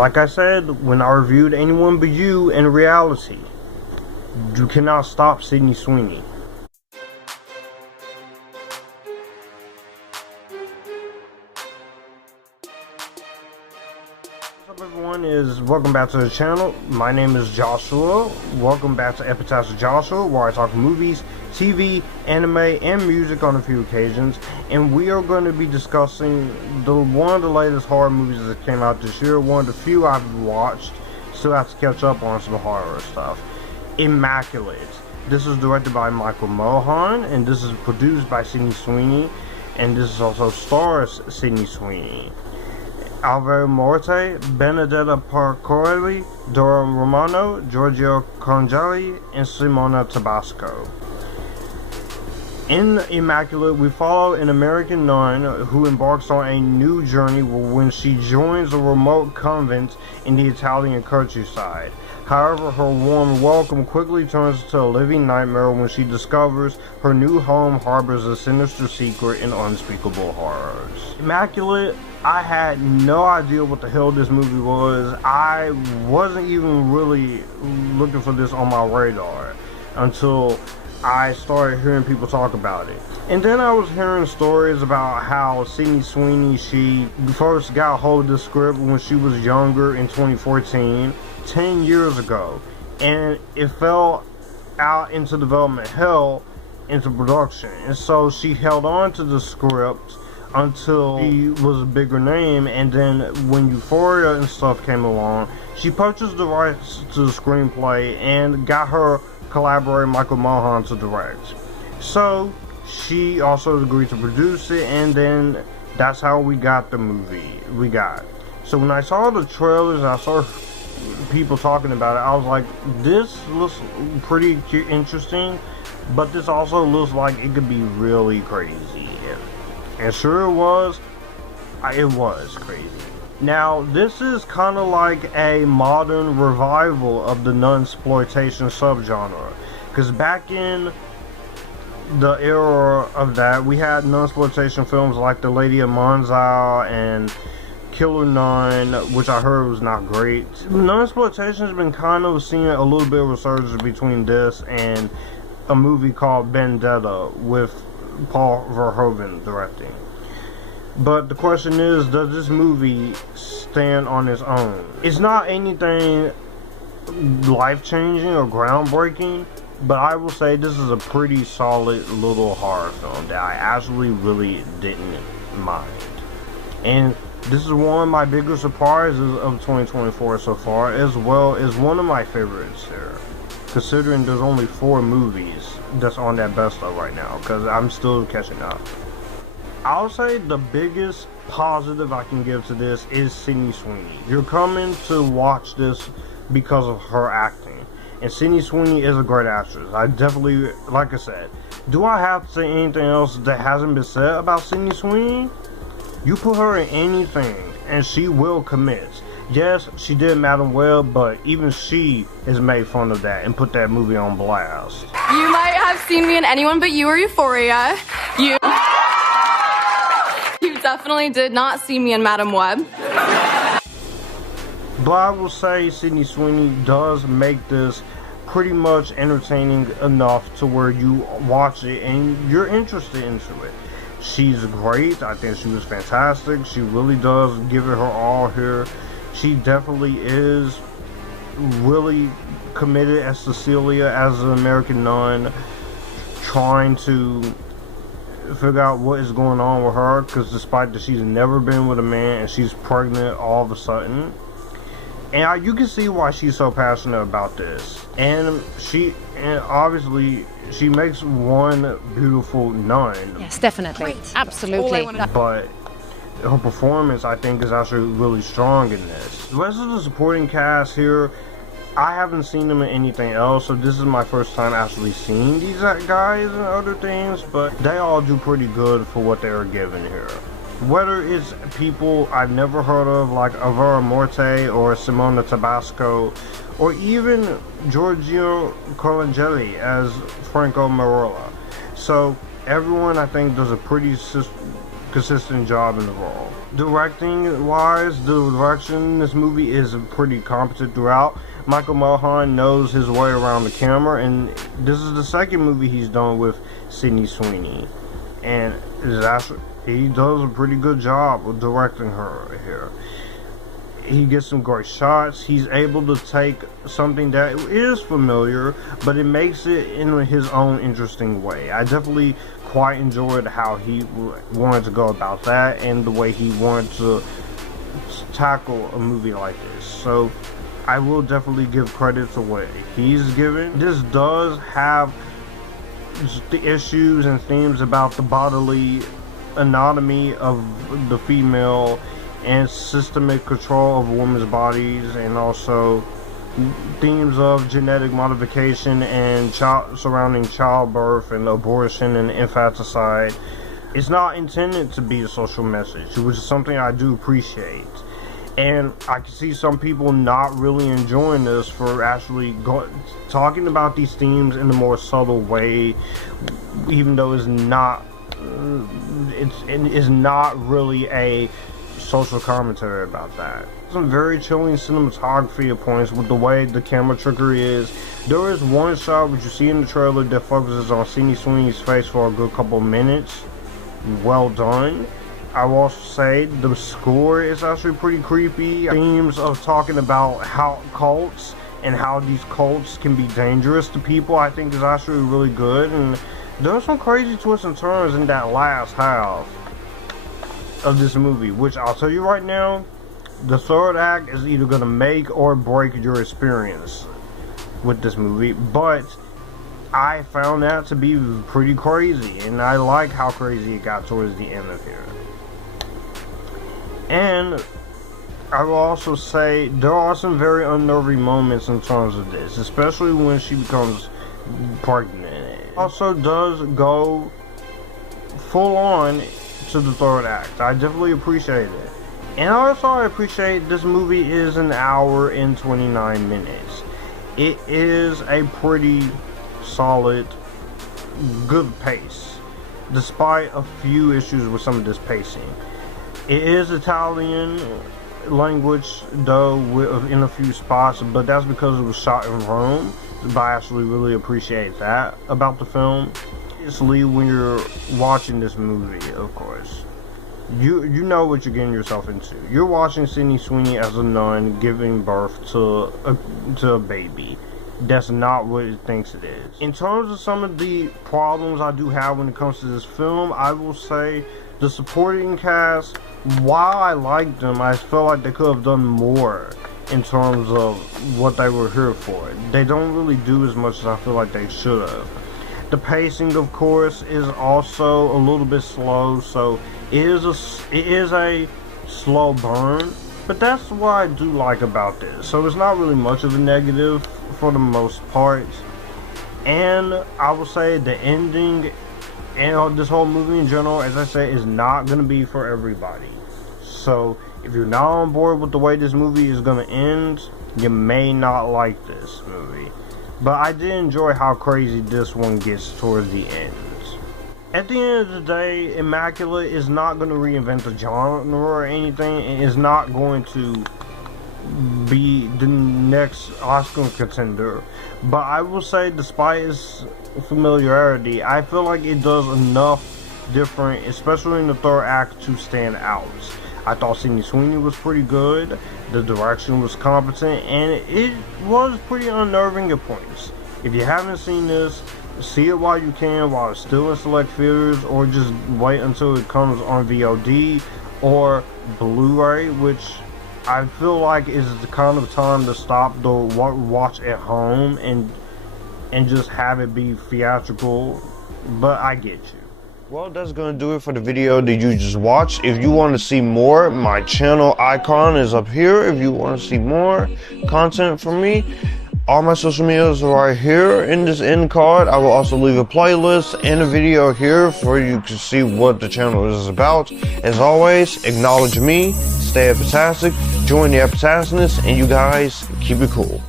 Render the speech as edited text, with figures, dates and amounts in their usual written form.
Like I said, when I reviewed Anyone But You, in reality, you cannot stop Sydney Sweeney. What's up, everyone? Welcome back to the channel. My name is Joshua. Welcome back to Epitaphs of Joshua, where I talk movies, TV, anime, and music on a few occasions. And we are going to be discussing one of the latest horror movies that came out this year. One of the few I've watched. Still have to catch up on some horror stuff. Immaculate. This is directed by Michael Mohan, and this is produced by Sydney Sweeney, and this is also stars Sydney Sweeney, Alvaro Morte, Benedetta Parcoli, Dora Romano, Giorgio Congeli, and Simona Tabasco. In Immaculate, we follow an American nun who embarks on a new journey when she joins a remote convent in the Italian countryside. However, her warm welcome quickly turns into a living nightmare when she discovers her new home harbors a sinister secret and unspeakable horrors. Immaculate, I had no idea what the hell this movie was. I wasn't even really looking for this on my radar until I started hearing people talk about it. And then I was hearing stories about how Sydney Sweeney, she first got a hold of the script when she was younger in 2014, 10 years ago, and it fell out into development hell into production, and so she held on to the script until she was a bigger name. And then when Euphoria and stuff came along, she purchased the rights to the screenplay and got her collaborator Michael Mohan to direct. So she also agreed to produce it, and then that's how we got the movie we got. So when I saw the trailers, I saw people talking about it, I was like, this looks pretty interesting, but this also looks like it could be really crazy. And sure it was crazy. Now, this is kind of like a modern revival of the nunsploitation subgenre, because back in the era of that, we had nunsploitation films like The Lady of Monzau and Killer Nun, which I heard was not great. Nunsploitation has been kind of seeing a little bit of resurgence between this and a movie called Vendetta with Paul Verhoeven directing. But the question is, does this movie stand on its own? It's not anything life-changing or groundbreaking, but I will say this is a pretty solid little horror film that I actually really didn't mind. And this is one of my bigger surprises of 2024 so far, as well as one of my favorites here, considering there's only 4 movies that's on that best of right now, because I'm still catching up. I'll say the biggest positive I can give to this is Sydney Sweeney. You're coming to watch this because of her acting, and Sydney Sweeney is a great actress. I definitely, like I said, do I have to say anything else that hasn't been said about Sydney Sweeney? You put her in anything and she will commit. Yes, she did Madam Web, but even she has made fun of that and put that movie on blast. You might have seen me in Anyone But You or Euphoria. You definitely did not see me in Madam Web. But I will say Sydney Sweeney does make this pretty much entertaining enough to where you watch it and you're interested into it. She's great. I think she was fantastic. She really does give it her all here. She definitely is really committed as Cecilia, as an American nun, trying to figure out what is going on with her, because despite that she's never been with a man and she's pregnant all of a sudden. And you can see why she's so passionate about this. And obviously she makes one beautiful nun. Yes, definitely. Great. Absolutely. But her performance, I think, is actually really strong in this. The rest of the supporting cast here, I haven't seen them in anything else, so this is my first time actually seeing these guys and other things, but they all do pretty good for what they are given here. Whether it's people I've never heard of like Alvaro Morte or Simona Tabasco, or even Giorgio Congeli as Franco Marola. So everyone, I think, does a pretty consistent job in the role. Directing wise, the direction in this movie is pretty competent throughout. Michael Mulholland knows his way around the camera, and this is the second movie he's done with Sydney Sweeney, and he does a pretty good job of directing her here. He gets some great shots. He's able to take something that is familiar, but it makes it in his own interesting way. I definitely quite enjoyed how he wanted to go about that and the way he wanted to tackle a movie like this. So I will definitely give credit to what he's given. This does have the issues and themes about the bodily anatomy of the female and systemic control of women's bodies, and also themes of genetic modification and surrounding childbirth and abortion and infanticide. It's not intended to be a social message, which is something I do appreciate. And I can see some people not really enjoying this for actually talking about these themes in a more subtle way, even though it's not really a social commentary about that. Some very chilling cinematography at points with the way the camera trickery is. There is one shot which you see in the trailer that focuses on Sydney Sweeney's face for a good couple of minutes. Well done. I will also say the score is actually pretty creepy. Themes of talking about how cults and how these cults can be dangerous to people, I think is actually really good. And there's some crazy twists and turns in that last half of this movie, which I'll tell you right now, the third act is either going to make or break your experience with this movie. But I found that to be pretty crazy, and I like how crazy it got towards the end of here. And I will also say there are some very unnerving moments in terms of this, especially when she becomes pregnant. It also does go full on to the third act. I definitely appreciate it. And also I appreciate this movie is an hour and 29 minutes. It is a pretty solid, good pace, despite a few issues with some of this pacing. It is Italian language though in a few spots, but that's because it was shot in Rome. But I actually really appreciate that about the film. Obviously, when you're watching this movie, of course, you know what you're getting yourself into. You're watching Sydney Sweeney as a nun giving birth to a baby. That's not what it thinks it is. In terms of some of the problems I do have when it comes to this film, I will say the supporting cast, while I liked them, I felt like they could have done more in terms of what they were here for. They don't really do as much as I feel like they should have. The pacing, of course, is also a little bit slow, so it is a slow burn, but that's what I do like about this. So it's not really much of a negative for the most part. And I will say the ending and this whole movie in general, as I say, is not going to be for everybody. So if you're not on board with the way this movie is going to end, you may not like this movie. But I did enjoy how crazy this one gets towards the end. At the end of the day, Immaculate is not going to reinvent the genre or anything. It is not going to be the next Oscar contender. But I will say, despite its familiarity, I feel like it does enough different, especially in the third act, to stand out. I thought Sydney Sweeney was pretty good, the direction was competent, and it was pretty unnerving at points. If you haven't seen this, see it while you can, while it's still in select theaters, or just wait until it comes on VOD or Blu-ray, which I feel like is the kind of time to stop the watch at home and just have it be theatrical, but I get you. Well, that's going to do it for the video that you just watched. If you want to see more, my channel icon is up here. If you want to see more content from me, all my social medias are right here in this end card. I will also leave a playlist and a video here for you to see what the channel is about. As always, acknowledge me, stay epitastic, join the epitasticness, and you guys keep it cool.